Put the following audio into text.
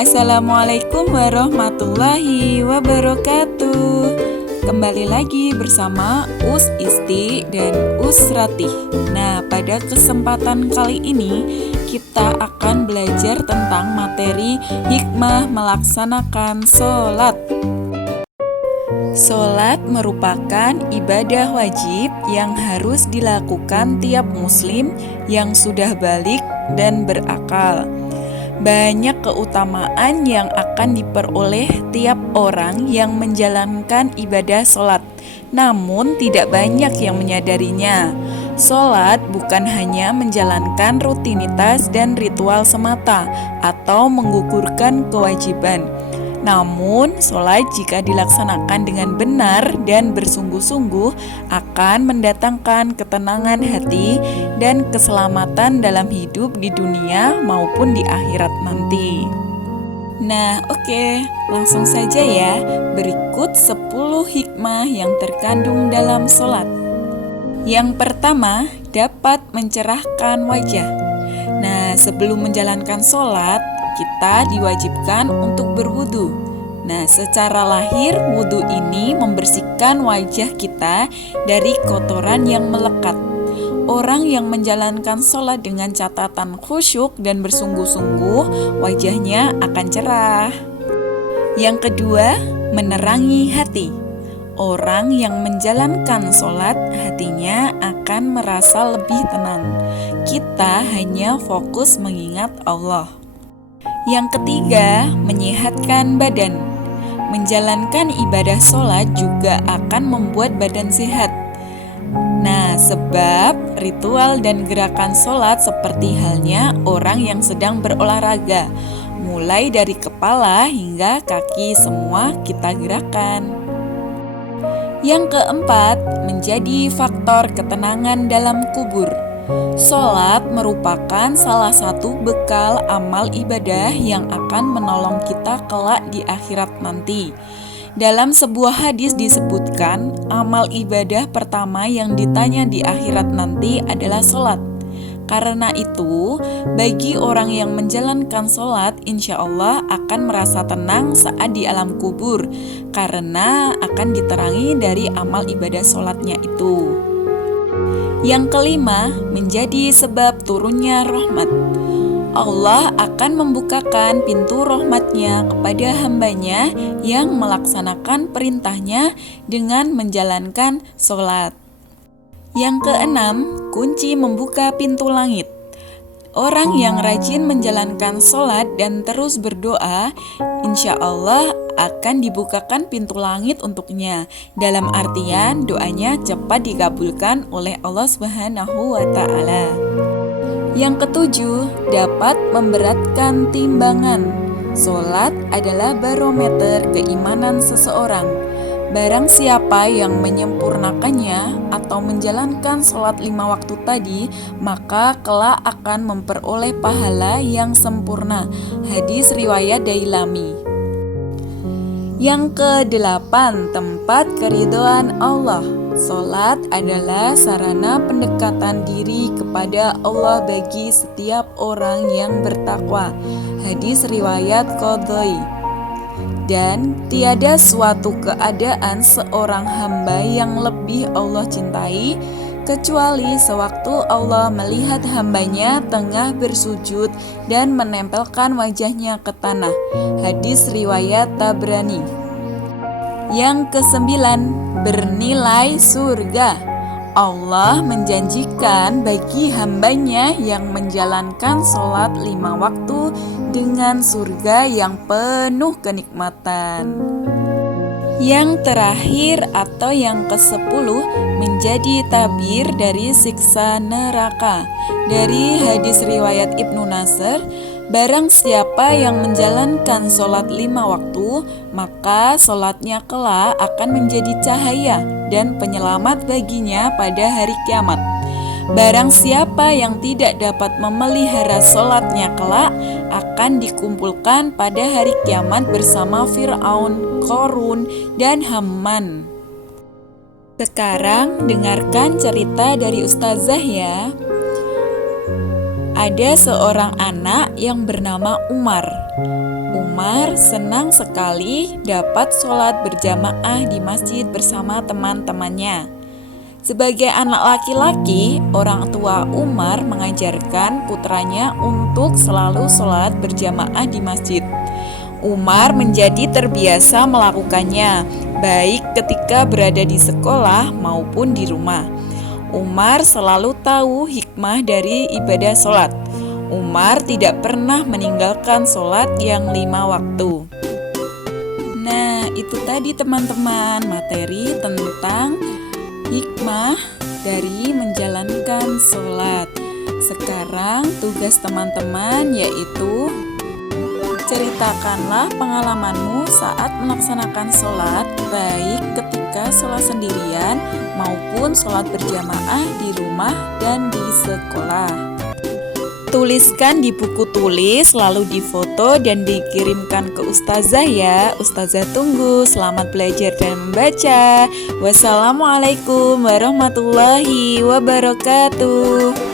Assalamualaikum warahmatullahi wabarakatuh. Kembali lagi bersama Us Isti dan Us Ratih. Nah, pada kesempatan kali ini kita akan belajar tentang materi hikmah melaksanakan sholat. Sholat merupakan ibadah wajib yang harus dilakukan tiap muslim yang sudah balik dan berakal. Banyak keutamaan yang akan diperoleh tiap orang yang menjalankan ibadah sholat, namun tidak banyak yang menyadarinya. Sholat bukan hanya menjalankan rutinitas dan ritual semata atau menggugurkan kewajiban. Namun, sholat jika dilaksanakan dengan benar dan bersungguh-sungguh akan mendatangkan ketenangan hati dan keselamatan dalam hidup di dunia maupun di akhirat nanti. Nah, oke, langsung saja ya. Berikut 10 hikmah yang terkandung dalam sholat. Yang pertama, dapat mencerahkan wajah. Nah, sebelum menjalankan sholat, kita diwajibkan untuk berwudu. Nah, secara lahir wudu ini membersihkan wajah kita dari kotoran yang melekat. Orang yang menjalankan sholat dengan catatan khusyuk dan bersungguh-sungguh, wajahnya akan cerah. Yang kedua, menerangi hati. Orang yang menjalankan sholat, hatinya akan merasa lebih tenang. Kita hanya fokus mengingat Allah. Yang ketiga, menyehatkan badan. Menjalankan ibadah sholat juga akan membuat badan sehat. Nah, sebab ritual dan gerakan sholat seperti halnya orang yang sedang berolahraga. Mulai dari kepala hingga kaki semua kita gerakan. Yang keempat, menjadi faktor ketenangan dalam kubur. Sholat merupakan salah satu bekal amal ibadah yang akan menolong kita kelak di akhirat nanti. Dalam sebuah hadis disebutkan, amal ibadah pertama yang ditanya di akhirat nanti adalah sholat. Karena itu, bagi orang yang menjalankan sholat, insya Allah akan merasa tenang saat di alam kubur, karena akan diterangi dari amal ibadah sholatnya itu. Yang kelima, menjadi sebab turunnya rahmat. Allah akan membukakan pintu rahmatnya kepada hambanya yang melaksanakan perintahnya dengan menjalankan sholat. Yang keenam, kunci membuka pintu langit. Orang yang rajin menjalankan sholat dan terus berdoa, insya Allah akan dibukakan pintu langit untuknya. Dalam artian doanya cepat dikabulkan oleh Allah Subhanahu wa Ta'ala. Yang ketujuh, dapat memberatkan timbangan. Sholat adalah barometer keimanan seseorang. Barang siapa yang menyempurnakannya atau menjalankan sholat 5 waktu tadi, maka kelak akan memperoleh pahala yang sempurna. Hadis riwayat Dailami. Yang kedelapan, tempat keridhaan Allah. Sholat adalah sarana pendekatan diri kepada Allah bagi setiap orang yang bertakwa. Hadis riwayat Qudai. Dan tiada suatu keadaan seorang hamba yang lebih Allah cintai kecuali sewaktu Allah melihat hambanya tengah bersujud dan menempelkan wajahnya ke tanah. Hadis riwayat Tabrani. Yang kesembilan, bernilai surga. Allah menjanjikan bagi hambanya yang menjalankan sholat 5 waktu dengan surga yang penuh kenikmatan. Yang terakhir atau yang ke-10, menjadi tabir dari siksa neraka. Dari hadis riwayat Ibnu Nasr, barang siapa yang menjalankan sholat 5 waktu, maka sholatnya kelak akan menjadi cahaya dan penyelamat baginya pada hari kiamat. Barang siapa yang tidak dapat memelihara sholatnya kelak akan dikumpulkan pada hari kiamat bersama Fir'aun, Qorun, dan Haman. Sekarang dengarkan cerita dari Ustazah ya. Ada seorang anak yang bernama Umar. Umar senang sekali dapat sholat berjamaah di masjid bersama teman-temannya. Sebagai anak laki-laki, orang tua Umar mengajarkan putranya untuk selalu sholat berjamaah di masjid. Umar menjadi terbiasa melakukannya, baik ketika berada di sekolah maupun di rumah. Umar selalu tahu hikmah dari ibadah sholat. Umar tidak pernah meninggalkan sholat yang 5 waktu. Nah, itu tadi teman-teman materi tentang hikmah dari menjalankan sholat. Sekarang tugas teman-teman yaitu ceritakanlah pengalamanmu saat melaksanakan sholat, baik ketika sholat sendirian maupun sholat berjamaah di rumah dan di sekolah. Tuliskan di buku tulis, lalu difoto dan dikirimkan ke Ustazah ya. Ustazah tunggu. Selamat belajar dan membaca. Wassalamualaikum warahmatullahi wabarakatuh.